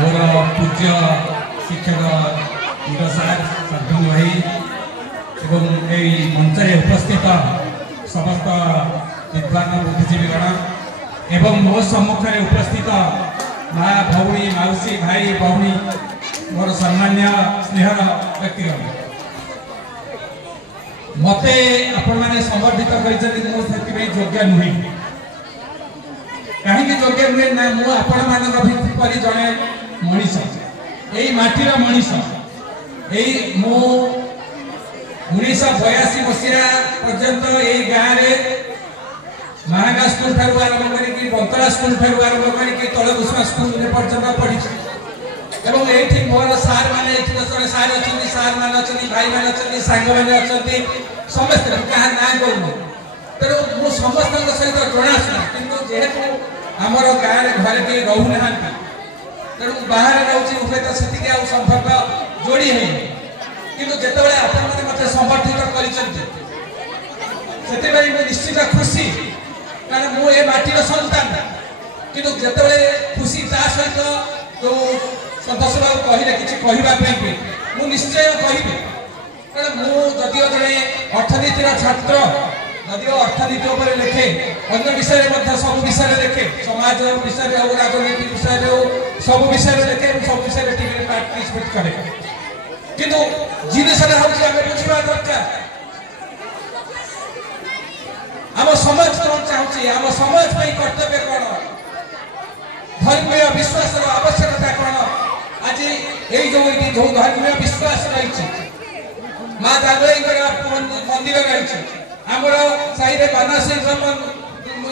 मोर पूज्य शिक्षक सार सरपंच भाई एवं मंच उपस्थित समस्त विद्वान बुद्धिजीवीगण एवं मो सम्मुख में उपस्थित माँ भौणी मौसी भाई भौणी मोर सम्मान्य स्नेहर व्यक्तिगण मते आपण मैंने संबर्धित कर योग्य नुहे कहीं योग्य नुहे ना मुझे जड़े मनीष यही माटीर मनीष यही मो 1982 मसीहा पर्यंत यही गाँव में महागा स्कूल ठार आरंभ कर बंतरा स्कूल ठार आरंभ कर तलकुसुमा स्कूल पर्यटन पढ़ी एवं ये मोर सार मैंने जड़े सार अच्छे सार मान अच्छे भाई मान अच्छे सांग मैंने अच्छे समस्त क्या ना करूँ तेणु मुझे समस्त सहित जनाशुना कि जेहेतु आमर गाँव में घरे कहीं रोना तेणु बाहर रोचे हुए तो से संपर्क जोड़ी है कि जिते आप संबर्धित कर निश्चित खुशी कारण मुझे माटीर सन्तान कि जिते खुशी ता सहित जो सदस्य बाबू कहले किसी कहवाई मुझे निश्चय कहि कारण मुझे जड़े अर्थनीतिर छात्र जदिव अर्थनीति उपर लिखे अन्य विषय सब विषय लिखे समाज विषय हो राजनीति विषय हो सब विषय लिखे सब विषय टीवी पार्टिसिपेट करे किंतु जिनसा हूँ आम बुझा दरकार आम समाज कौन चाहूँ आम समाज कर्तव्य कौन धर्मीय विश्वास आवश्यकता कौन आज यही जो धर्मीय विश्वास रही माँ दादुई मंदिर रही आमर साहित्य बानासी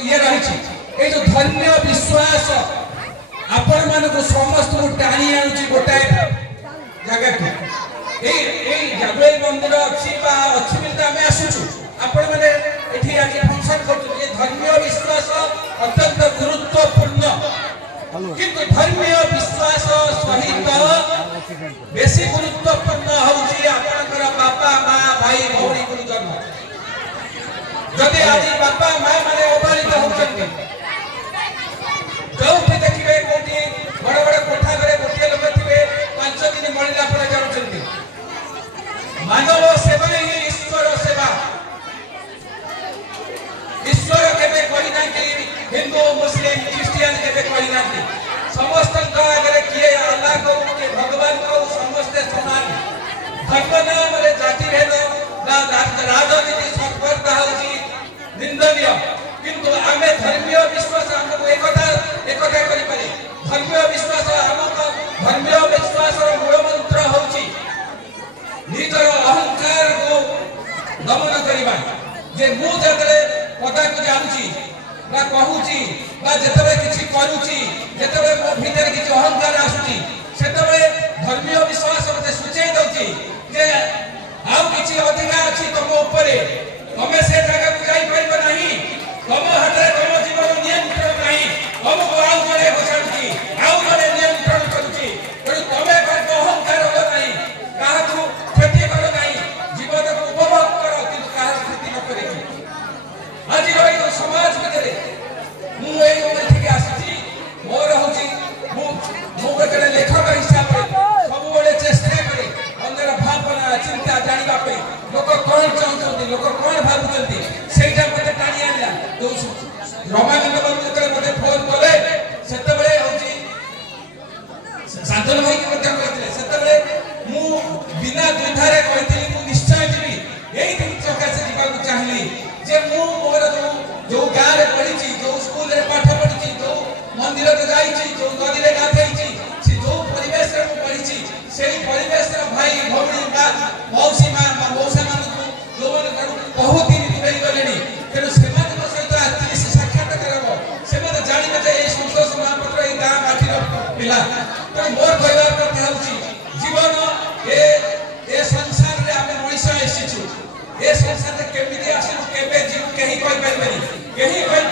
ये रही जो धर्मीय विश्वास आपण मानक समस्त को टाणी आनुची गोटाए जगह को जादुई मंदिर अच्छी आम आसुचु आपण मैंने एठी आज फंक्शन कर धर्मीय विश्वास अत्यंत गुरुत्वपूर्ण किंतु धर्मीय विश्वास सहित बेसी गुरुत्वपूर्ण होउची आपनकर बापा माँ भाई भौणी गुरुजन जदि आज बापा माँ माने अवहेलित होउचंती जो भी देखिबे कोठी बड़ बड़ कोठा घरे गोटे लोक थिबे 5 दिन मळिला पळे जाउचंती मानव सेवा ही ईश्वर सेवा ईश्वर केबे कहि नांती हिंदू मुस्लिम क्रिश्चियन केबे कहि नांती समस्त आगे किए अल्लाह को के भगवान को समस्त समान धर्म नाम रे जाति भेद ना राजनीति संपर्क होची निंदनीय किंतु आमे धर्मीय विश्वास हमको एकता करि पारे धर्मीय विश्वास हमको धर्मीय विश्वास रो मूल मंत्र होची निजर अहंकार को दमन करिबा जे मु जतरे पदा को जानुची ना कहूची बा जेतबे किछि करूची जेतबे मो भीतर किछि अहंकार आसुची सेतबे धर्मीय विश्वास मते सूचै दउची जे आउ किछि अधिकार अछि तम ऊपरे तमे से जगह को जाई परिबो नाही तम हाथे तम जीवन नियंत्रण नाही तम को आउ करे बचाउची आउ करे नियंत्रण करूची तेणु तमे पर अहंकार हो नाही काहा को क्षति करो नाही जीवन को उपभोग करो किंतु काहा क्षति न करे आज रही समाज भितर मुझे आसी मोर हूँ मुझे लेखक हिसाब से सब चेष्टा करे अंदर भावना चिंता जानवाई लोक कौन चाहते लोक कौन भावुं से मत टाणी आना तो रमानंद बाबू जो मत फोन कले से साधन भाई कहते बिना द्विधारे कही निश्चय जी यही सकाशे जावाक चाहिए जे मु मोर जो गाँव में पढ़ी जो स्कूल रे पाठ पढ़ी जो मंदिर में जाइए जो नदी में गाधई जो परिवेश में पढ़ी से परिवेश भाई भौणी मौसी मौसा मान जो बहुत दिन दूरे गले तेणु से सहित साक्षात से जानवे ये संतोष महापात्र ये गाँ माटीर पिला तेणु मोर कहवार कथा जीवन ए संसार में आम मनीष आसीचु ए संसार केमिति आसिलु केबे जीव केही कहि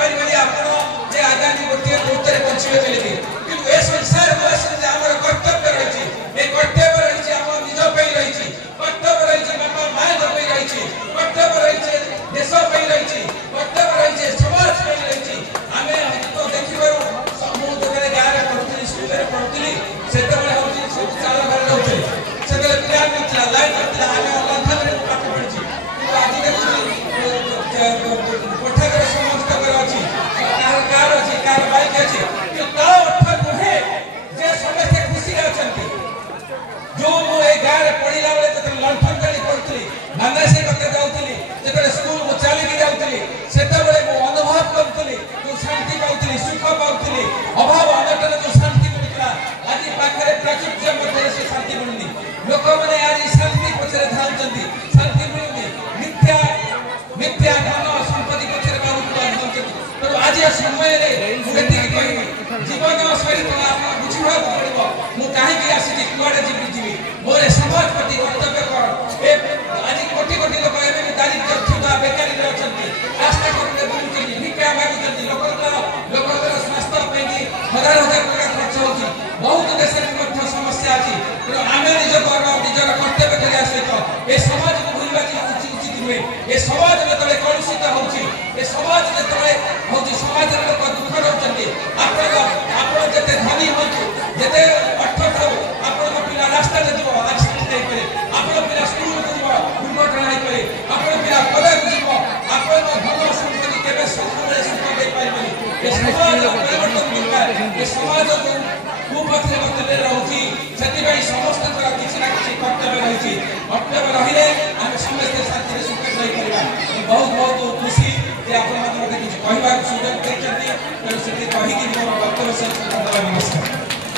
परिबनी आपण जे आगामी गोटे मुहूर्त रे पहुंचबे चले किंतु ए संसार में आसिले हमर कर्तव्य रही ए कर्तव्य रही हम निज पे रही कर्तव्य रही बापा मां पे रही कर्तव्य रही देश पे रही कर्तव्य रही समाज पे रही आमे तो देखिबारो समूह गाँव जान करते आगे लंथन रे पाठ पढ़ी तो आज देखुनी कोठागर समस्त कर अछि कार अछि कार बाइक अछि तो ता अर्थ नहे जे समस्त खुशी अछंती जो मु ए गार पढ़िला बेले त लंथन गाड़ी पढ़तली नाना से कते जाउतली जेतले स्कूल को चली के जाउतली सेता बेले मु अनुभव करतली जो शांति पाउतली सुख पाउतली अभाव अनटन जो शांति मिलतला आज पाखरे प्राचुर्य मध्ये से शांति मिलनी लोक माने आज शांति पछरे धाउचंती शांति मिलनी मिथ्या धन संपत्ति पछरे बाबू धाउचंती तो आज ए समय रे एति कहि जीवन सहित आप बुझिबा पड़िबो मु काहे कि आसी कुआडे जीवी मोरे समाज प्रति कर्तव्य कर ए आज कोटी कोटी लोक एमे दारिद्र्य छुदा बेकारी रे अछंती रास्ता कोटे बुलुचंती भिक्षा मागुचंती लोकर स्वास्थ्य पे कि हजार हजार टका खर्च होची बहुत देश में समस्या अछि तो आमे निज कर्तव्य करिया सहित ए समाज को भूलबा उचित नुहे ए समाज में तले कलुषित होची ए समाज में तले होची समाज रे लोक दुख रहउचंती आपण जते धनी होचु जते अर्थ थाउ आपण पिला रास्ता रे जीव एक्सीडेंट हे करे आपण पिला स्कूल को जीव दुर्घटना हे करे आपण पिला पदक जीव आपण धन संपत्ति केबे सुखरे सुख दे पाइबनी ए समाज परिवर्तन दरकार ए समाज को पथरे बदले रहउची सेति भाई समस्त तरह किछ ना किछ